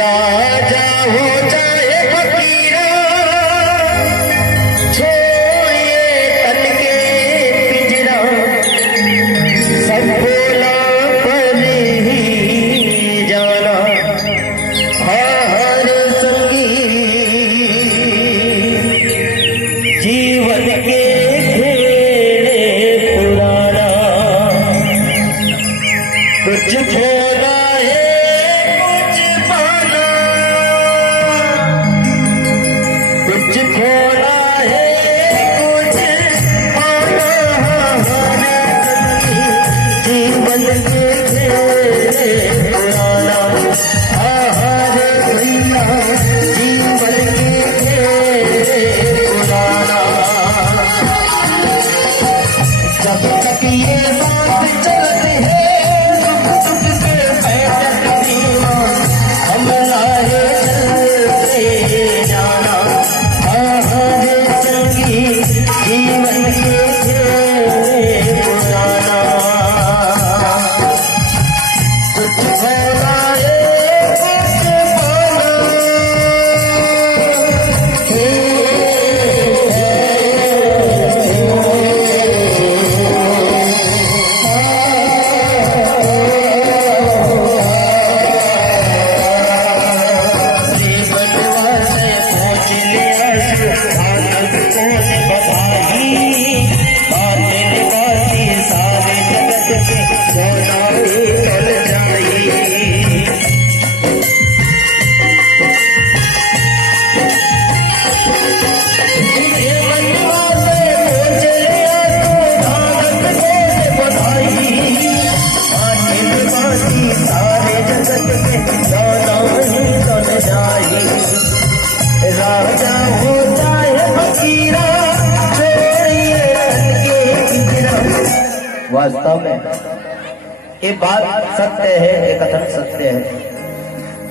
राजा हो चाहे फकीरा, छोड़िए तन के पिंजरा, सब भोला पर ही जाना। हर संगी जीवन के खेड़े पुराना, कुछ खोना है कुछ पाना, कुछ खोना है कुछ पाना। जीवन के खेड़े पुराना, हर भैया जीवन के खेड़े पुराना। जब तक ये बात चलती है जीवन के खेड़े पुराना, कुछ खोना है कुछ पाना। बटवा से पहुँच लिया आनंद को बधाई, बातें निभाती सारे जगत के सोना निकल जाई। बटवा से पहुँच लिया आनंद को बधाई, बातें निभाती सारे जगत के सोना निकल जाई। राजा हो चाहे फकीरा, छोड़िए तन के पिंजरा। वास्तव में ये बात सत्य है, ये कथन सत्य है।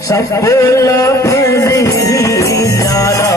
सब भोला पर ही जाना,